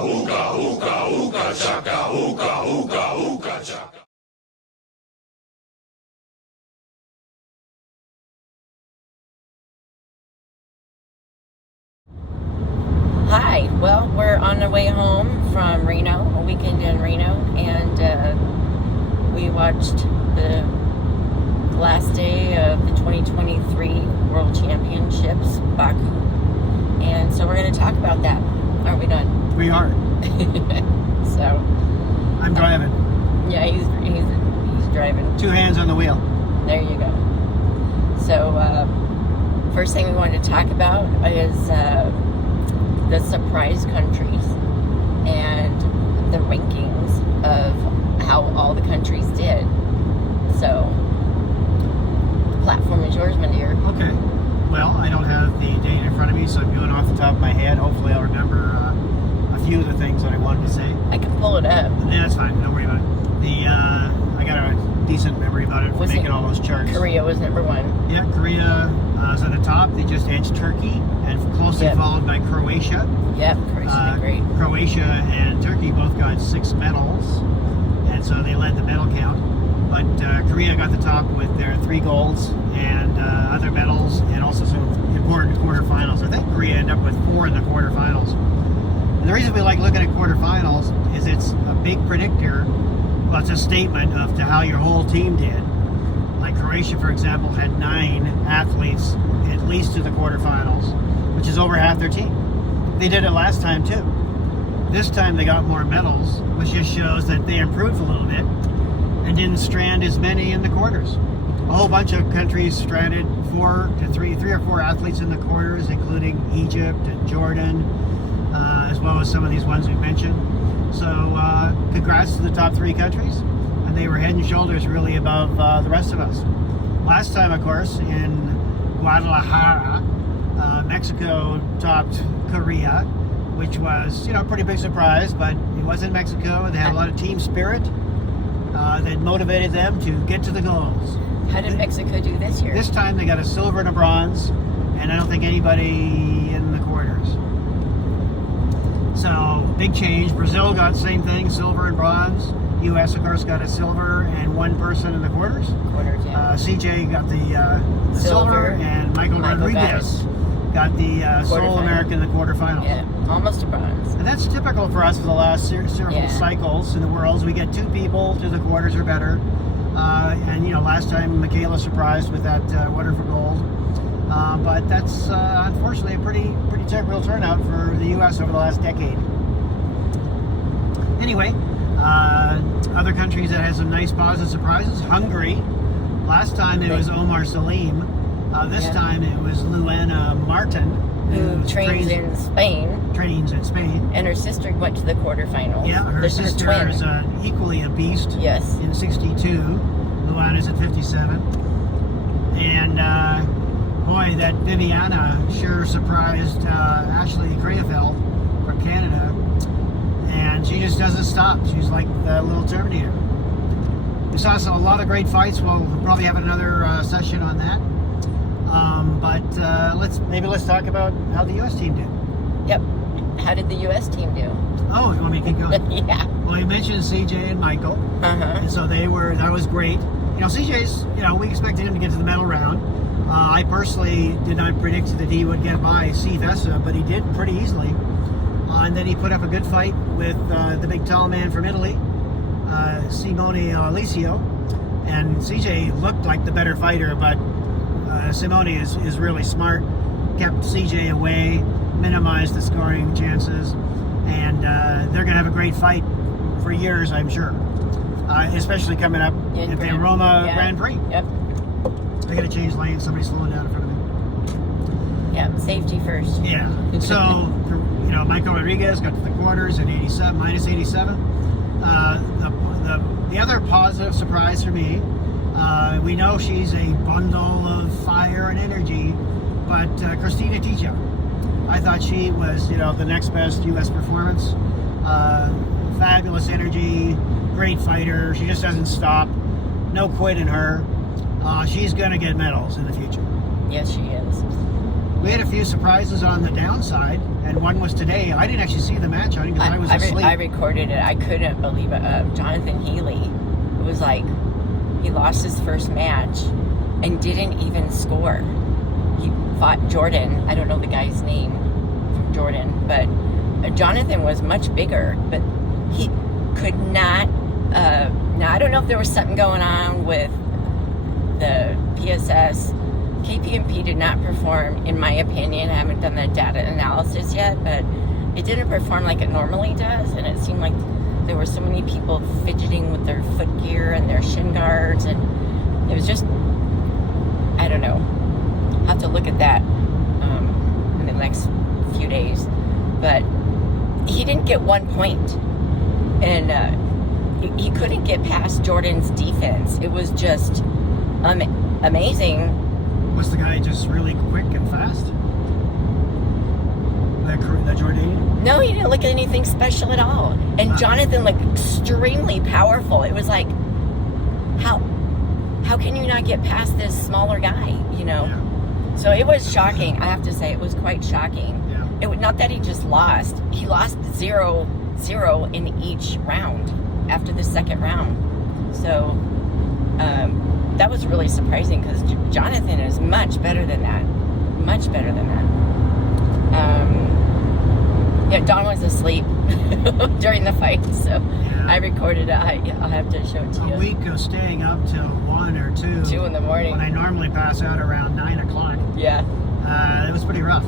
hookah, hookah, hookah, chaka, hookah, hookah, hookah, chaka. Hi, well, we're on our way home from Reno, a weekend in Reno, and we watched the last day of the 2023 World Championships, BAKU. And so we're going to talk about that. Aren't we done? We are. So. I'm driving. Yeah, he's driving. 2 hands on the wheel. There you go. So, first thing we wanted to talk about is the surprise countries and the rankings of how all the countries did. So, the platform is yours, my dear. Okay. Well, I don't have the date in front of me, so I'm going off the top of my head. Hopefully I'll remember a few of the things that I wanted to say. I can pull it up. Yeah, that's fine. Don't worry about it. I got a decent memory about it for making all those charts. Korea was number 1. Yeah, Korea is at the top. They just edged Turkey, and closely followed by Croatia. Yep, Croatia did great. Croatia and Turkey both got 6 medals, and so they led the medal count. But Korea got the top with their 3 golds and other medals, and also some important quarterfinals. I think Korea ended up with 4 in the quarterfinals. And the reason we like looking at quarterfinals is it's a big predictor. Well, it's a statement of to how your whole team did. Like Croatia, for example, had 9 athletes at least to the quarterfinals, which is over half their team. They did it last time too. This time they got more medals, which just shows that they improved a little bit and didn't strand as many in the quarters. A whole bunch of countries stranded 3 or 4 athletes in the quarters, including Egypt and Jordan, as well as some of these ones we've mentioned. So congrats to the top 3 countries, and they were head and shoulders really above the rest of us. Last time, of course, in Guadalajara, Mexico topped Korea, which was, a pretty big surprise, but it was in Mexico. They had a lot of team spirit that motivated them to get to the goals. How did Mexico do this year? This time they got a silver and a bronze, and I don't think anybody in the quarters. So, big change. Brazil got the same thing, silver and bronze. U.S., of course, got a silver and 1 person in the quarters. CJ got the silver, and Michael Rodriguez got the sole American in the quarterfinals. Yeah, almost a bronze. And that's typical for us for the last several cycles in the Worlds. We get 2 people to the quarters or better. And, last time Michaela surprised with that water for gold. But that's unfortunately a pretty typical turnout for the U.S. over the last decade. Anyway, other countries that had some nice positive surprises. Hungary. Last time it was Omar Salim. This time it was Luana Martin, who trains in Spain. And her sister went to the quarterfinals. Yeah, her sister is equally a beast. Yes. In 62. Luana's at 57. And boy, that Viviana sure surprised Ashley Krayfeld from Canada. And she just doesn't stop. She's like the little Terminator. We saw a lot of great fights. We'll probably have another session on that. But let's talk about how the U.S. team did. Yep. How did the U.S. team do? Oh, you want me to keep going? Yeah. Well, you mentioned CJ and Michael. And so that was great. CJ's, we expected him to get to the medal round. I personally did not predict that he would get by C. Vessa, but he did pretty easily. And then he put up a good fight with the big tall man from Italy, Simone Alicio. And CJ looked like the better fighter, but Simone is really smart, kept CJ away, minimized the scoring chances, and they're going to have a great fight for years, I'm sure. Especially coming up at the Roma Grand Prix. Yep. I got to change lanes. Somebody's slowing down in front of me. Yeah, safety first. Yeah. So, Michael Rodriguez got to the quarters at minus 87. The other positive surprise for me, we know she's a bundle of fire and energy, but Kristina, I thought she was, the next best U.S. performance. Fabulous energy, great fighter. She just doesn't stop. No quit in her. She's going to get medals in the future. Yes, she is. We had a few surprises on the downside, and one was today. I didn't actually see the match, I think, because I was asleep. I recorded it. I couldn't believe it. Jonathan Healy, it was like he lost his first match and didn't even score. He fought Jordan. I don't know the guy's name from Jordan, but Jonathan was much bigger, but he could not. Now, I don't know if there was something going on with the PSS. KPMP did not perform, in my opinion. I haven't done the data analysis yet, but it didn't perform like it normally does, and it seemed like there were so many people fidgeting with their foot gear and their shin guards, and it was just, I don't know. I'll have to look at that in the next few days. But he didn't get 1 point, and he couldn't get past Jordan's defense. It was just amazing. Was the guy just really quick and fast? That Jordanian? No, he didn't look anything special at all. And Jonathan looked extremely powerful. It was like, how can you not get past this smaller guy, you know? Yeah. So it was shocking. I have to say, it was quite shocking. Yeah. Not that he just lost. He lost 0-0 in each round after the second round. So that was really surprising because Jonathan is much better than that. Much better than that. Yeah, Don was asleep during the fight, so yeah. I recorded it. I'll have to show it to you. A week of staying up till 1 or 2. 2 in the morning. When I normally pass out around 9 o'clock. Yeah. It was pretty rough.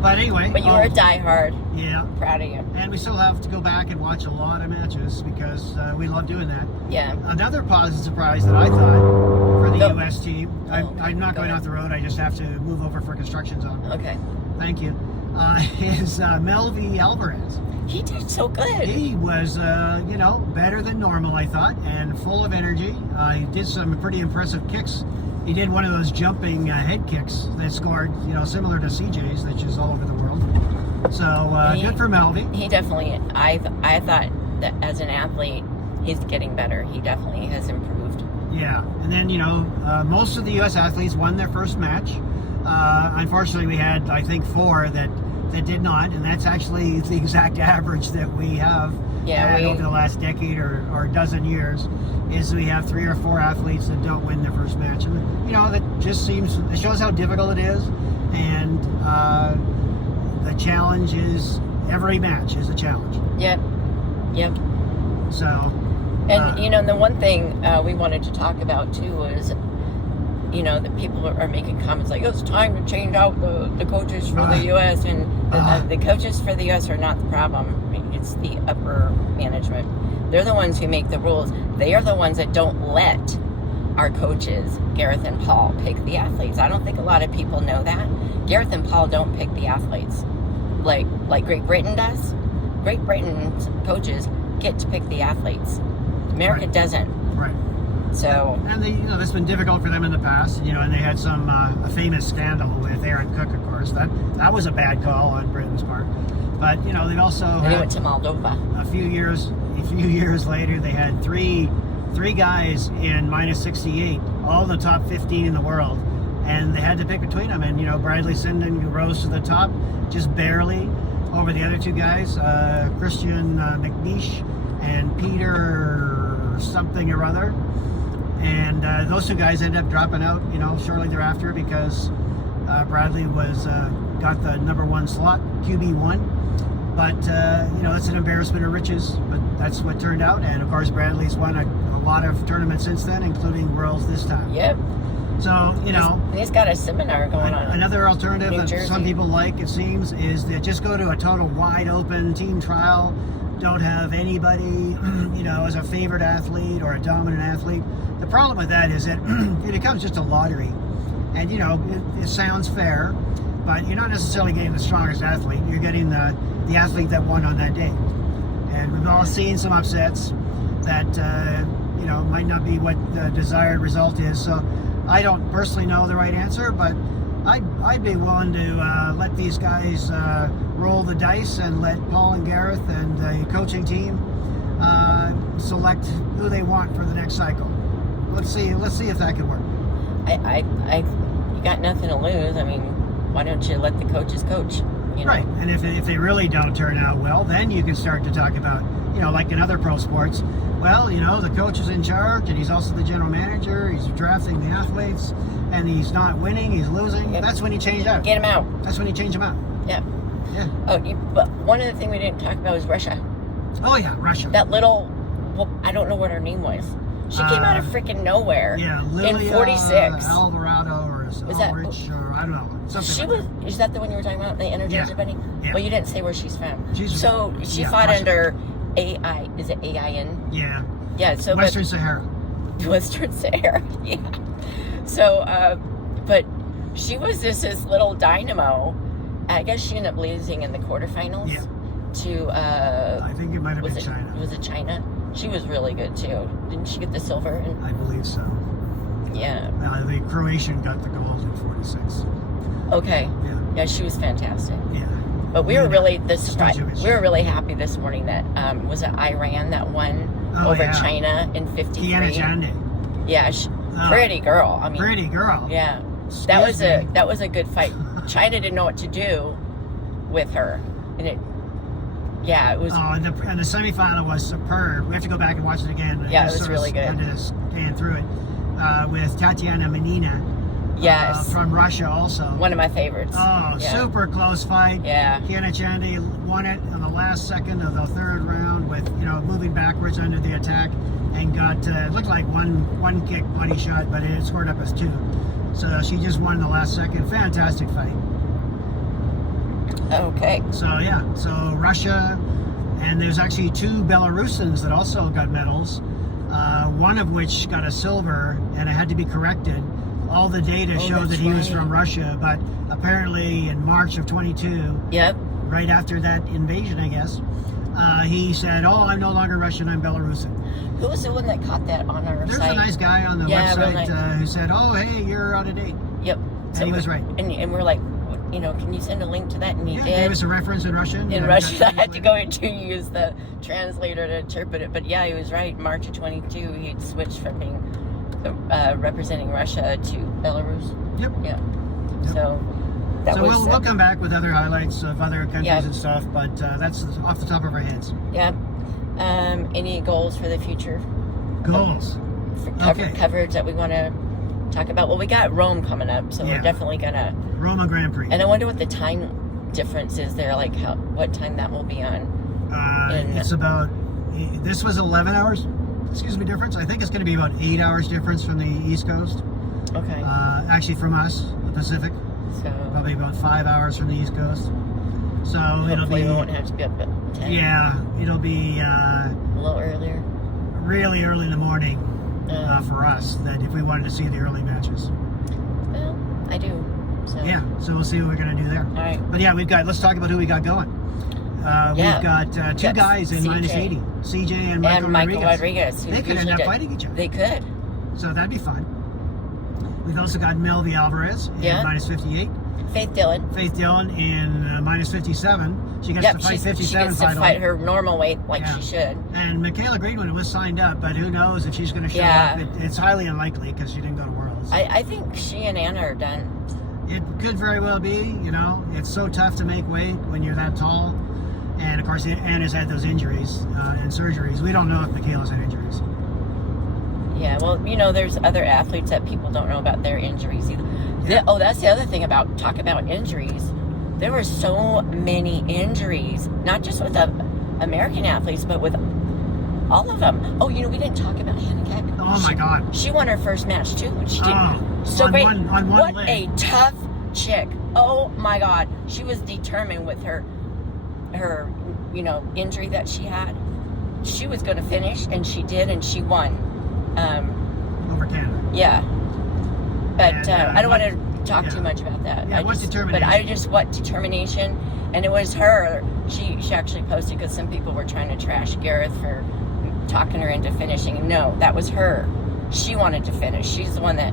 But anyway. But you were a diehard. Yeah. Proud of you. And we still have to go back and watch a lot of matches because we love doing that. Yeah. Another positive surprise that I thought for the U.S. team, I'm not going off the road, I just have to move over for construction zone. Okay. Thank you. Is Melvy Alvarez. He did so good. He was, better than normal, I thought, and full of energy. He did some pretty impressive kicks. He did one of those jumping head kicks that scored, similar to CJ's, which is all over the world. So, good for Melvy. He definitely, I thought that as an athlete, he's getting better. He definitely has improved. Yeah, and then, most of the U.S. athletes won their first match. Unfortunately, we had, I think, 4 that did not, and that's actually the exact average that we have had over the last decade or dozen years, is we have 3 or 4 athletes that don't win their first match. And, that just it shows how difficult it is, and the challenge is, every match is a challenge. Yep. So. And, the one thing we wanted to talk about, too, was that people are making comments like, it's time to change out the coaches for the U.S. And the coaches for the U.S. are not the problem. I mean, it's the upper management. They're the ones who make the rules. They are the ones that don't let our coaches, Gareth and Paul, pick the athletes. I don't think a lot of people know that. Gareth and Paul don't pick the athletes like Great Britain does. Great Britain's coaches get to pick the athletes. America doesn't. Right. So, and that's been difficult for them in the past, and they had some a famous scandal with Aaron Cook, of course. That was a bad call on Britain's part. But they also they went to Moldova. A few years later, they had three guys in -68, all the top 15 in the world, and they had to pick between them. And Bradley Sinden rose to the top just barely over the other 2 guys, Christian McNeish and Peter something or other. And those 2 guys ended up dropping out, shortly thereafter because Bradley got the number 1 slot, QB1. But, it's an embarrassment of riches, but that's what turned out. And, of course, Bradley's won a lot of tournaments since then, including Worlds this time. Yep. So, He's got a seminar going on. Another alternative that some people like, it seems, is that just go to a total wide-open team trial. Don't have anybody, as a favorite athlete or a dominant athlete. The problem with that is that it becomes just a lottery. And, it sounds fair, but you're not necessarily getting the strongest athlete. You're getting the athlete that won on that day. And we've all seen some upsets that, might not be what the desired result is. So I don't personally know the right answer, but I'd be willing to let these guys roll the dice and let Paul and Gareth and the coaching team select who they want for the next cycle. Let's see if that could work. You got nothing to lose. I mean, why don't you let the coaches coach? You know? Right, and if they really don't turn out well, then you can start to talk about, like in other pro sports, well, the coach is in charge, and he's also the general manager, he's drafting the athletes, and he's not winning, he's losing. Yep. That's when you change out. Get him out. That's when you change him out. Yeah. Yeah. Oh, but one of the things we didn't talk about was Russia. Oh, yeah, Russia. That little, I don't know what her name was. She came out of freaking nowhere. Yeah, Lilia in 46. Alvarado or Ulrich, or I don't know. Something Is that the one you were talking about, the Energizer Bunny? Yeah. Well, you didn't say where she's from. She fought Russia. under AI. Is it AIN? Yeah. Yeah. So Western Sahara. Western Sahara. Yeah. So, but she was this little dynamo. I guess she ended up losing in the quarterfinals. Yeah. To I think it might have been China. Was it China? She was really good too. Didn't she get the silver? I believe so. Yeah. The Croatian got the gold in 46. Okay. Yeah. Yeah, she was fantastic. Yeah. But we were really Stojovic. we were really happy this morning that was it Iran that won over China in 53. Kiana Jande. Yeah, pretty girl. I mean, pretty girl. Yeah. Excuse That was a good fight. China didn't know what to do with her, and it was. Oh, and the semifinal was superb. We have to go back and watch it again. Yeah, it was really good. Had to scan through it with Tatiana Menina. Yes. From Russia also. One of my favorites. Oh, yeah. Super close fight. Yeah. Kiana Jande won it on the last second of the third round with, moving backwards under the attack and got, it looked like one kick body shot, but it scored up as 2. So she just won in the last second. Fantastic fight. Okay. So Russia, and there's actually 2 Belarusans that also got medals, one of which got a silver, and it had to be corrected. All the data showed that he was from Russia, but apparently in March of 22, yep, right after that invasion, I guess, he said, "Oh, I'm no longer Russian, I'm Belarusian." Who was the one that caught that on our There's site? a nice guy on the website who said, "Oh, hey, you're out of date." Yep. And he was right. And we're like, can you send a link to that? And he did. Gave us a reference in Russian. In Russian, I had to go into use the translator to interpret it. But yeah, he was right. March of 22, he'd switched from being representing Russia to Belarus. Yep. Yeah. Yep. So that was. We'll come back with other highlights of other countries and stuff, but that's off the top of our heads. Yeah. Any goals for the future? Goals. Coverage that we want to talk about. Well, we got Rome coming up, so we're definitely gonna. Roma Grand Prix. And I wonder what the time difference is there. Like what time that will be on. It's about. This was 11 hours. Excuse me, difference. I think it's going to be about 8 hours difference from the East Coast. Okay. Actually, from us, the Pacific. So probably about 5 hours from the East Coast. So it'll be. We won't have to be up at 10. Yeah, it'll be a little earlier. Really early in the morning for us. That if we wanted to see the early matches. Well, I do. So. Yeah, so we'll see what we're going to do there. All right. But yeah, let's talk about who we got going. We've got 2 guys in minus 80. CJ and Michael Rodriguez. They could end up fighting each other. They could. So that'd be fun. We've also got Melvy Alvarez in minus 58. Faith Dillon in minus 57. She gets to fight 57 She gets to fight her normal weight she should. And Michaela Greenwood was signed up, but who knows if she's going to show up. It's highly unlikely because she didn't go to Worlds. I think she and Anna are done. It could very well be, It's so tough to make weight when you're that tall. And, of course, Anna's had those injuries and surgeries. We don't know if Michaela's had injuries. Yeah, well, there's other athletes that people don't know about their injuries either. Yeah. That's the other thing talk about injuries. There were so many injuries, not just with the American athletes, but with all of them. Oh, we didn't talk about Hannah Keck. Oh, my God. She won her first match, too. And she did so great. On one what leg. A tough chick. Oh, my God. She was determined with her injury that she had. She was going to finish, and she did, and she won. Over Canada. Yeah. But I don't want to talk too much about that. Yeah, determination? What determination? And it was her. She actually posted because some people were trying to trash Gareth for talking her into finishing. No, that was her. She wanted to finish. She's the one that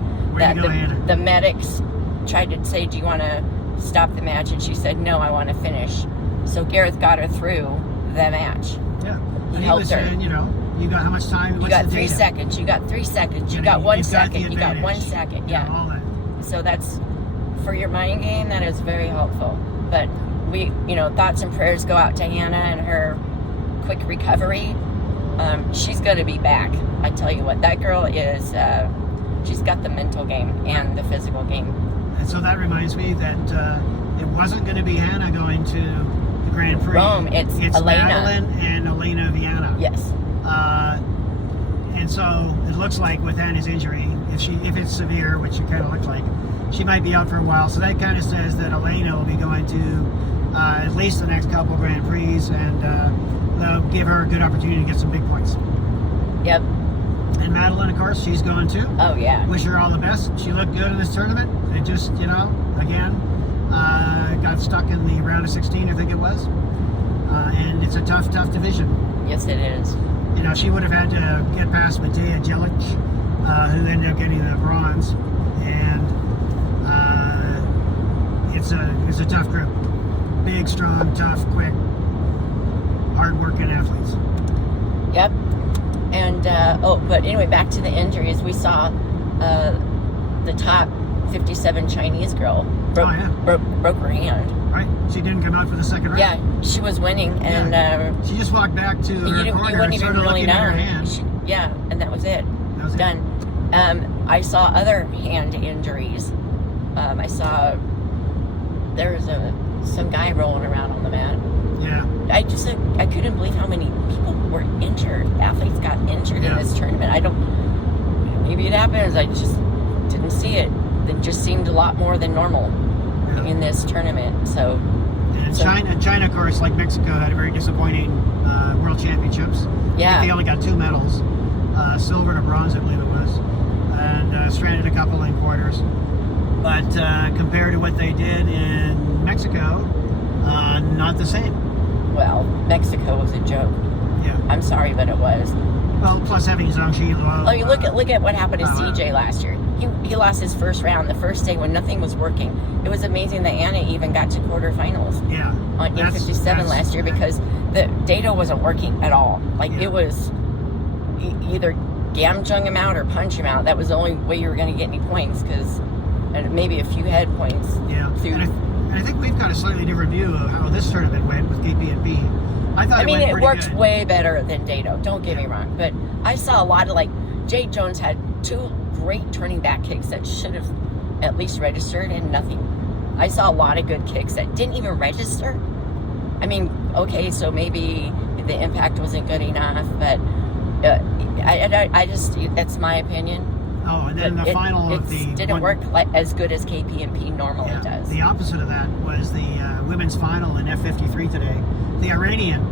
the medics tried to say, "Do you want to stop the match?" And she said, "No, I want to finish." So Gareth got her through the match. Yeah. He helped her. Saying, you got how much time? You got 3 seconds. You got 3 seconds. You got 1 second. You got 1 second. Yeah. All that. So that's for your mind game, that is very helpful. But we, thoughts and prayers go out to Hannah and her quick recovery. She's going to be back. I tell you what, that girl is, she's got the mental game and the physical game. And so that reminds me that it wasn't going to be Hannah going to the Grand Prix. Rome, it's Elena. Madeline and Elena Viana. Yes. And so it looks like with Hannah's injury, if it's severe, which it kind of looks like, she might be out for a while. So that kind of says that Elena will be going to at least the next couple Grand Prix, and they'll give her a good opportunity to get some big points. Yep. And Madeline, of course, she's going too. Oh, yeah. Wish her all the best. She looked good in this tournament. It just, again, got stuck in the round of 16, I think it was. And it's a tough division. Yes, it is. She would have had to get past Matea Jelic, who ended up getting the bronze. And it's a tough group. Big, strong, tough, quick, hard-working athletes. Yep. And, but anyway, back to the injuries. We saw the top 57 Chinese girl broke her hand. Right? She didn't come out for the second round. Yeah, she was winning, and she just walked back to her corner you wouldn't and even started really looking know. at her hand. Yeah, and that was it. That was Done. I saw other hand injuries. I saw there was some guy rolling around on the mat. Yeah. I couldn't believe how many people were injured. Athletes got injured in this tournament. Maybe it happens. I just didn't see it. It just seemed a lot more than normal in this tournament. And China, of course, like Mexico, had a very disappointing World Championships. Yeah. I think they only got 2 medals, silver and a bronze, I believe it was, and stranded a couple in quarters. But compared to what they did in Mexico, not the same. Well, Mexico was a joke. Yeah. I'm sorry, but it was. Well, plus having Zhangxi Luo. Oh, you look at what happened to CJ last year. He lost his first round the first day when nothing was working. It was amazing that Anna even got to quarterfinals. Yeah. On E57 last year because the data wasn't working at all. It was either gamjung him out or punch him out. That was the only way you were going to get any points, and maybe a few head points. Yeah. And I think we've got a slightly different view of how this tournament went with KP&P. I mean, it worked way better than Dado. Don't get me wrong, but I saw a lot of Jade Jones had 2 great turning back kicks that should have at least registered, and nothing. I saw a lot of good kicks that didn't even register. I mean, okay, so maybe the impact wasn't good enough, but I just that's my opinion. Oh, and then the final of the didn't work as good as KP&P normally does. The opposite of that was the women's final in F53 today. The Iranian,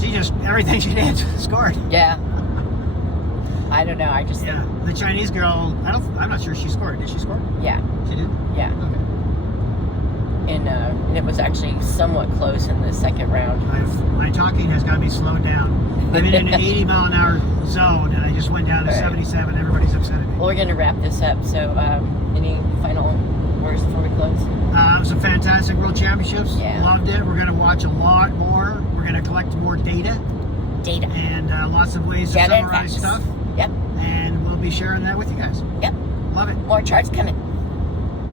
she just everything she did scored. Yeah. I don't know. I just think the Chinese girl. I'm not sure she scored. Did she score? Yeah. She did. Yeah. Okay. And it was actually somewhat close in the second round. My talking has got me slowed down. I'm in an 80-mile-an-hour zone, and I just went down to 77. Everybody's upset at me. Well, we're going to wrap this up. So, any final words before we close? It was a fantastic World Championships. Yeah. Loved it. We're going to watch a lot more. We're going to collect more data. And lots of ways to summarize stuff. Yep. And we'll be sharing that with you guys. Yep. Love it. More charts coming.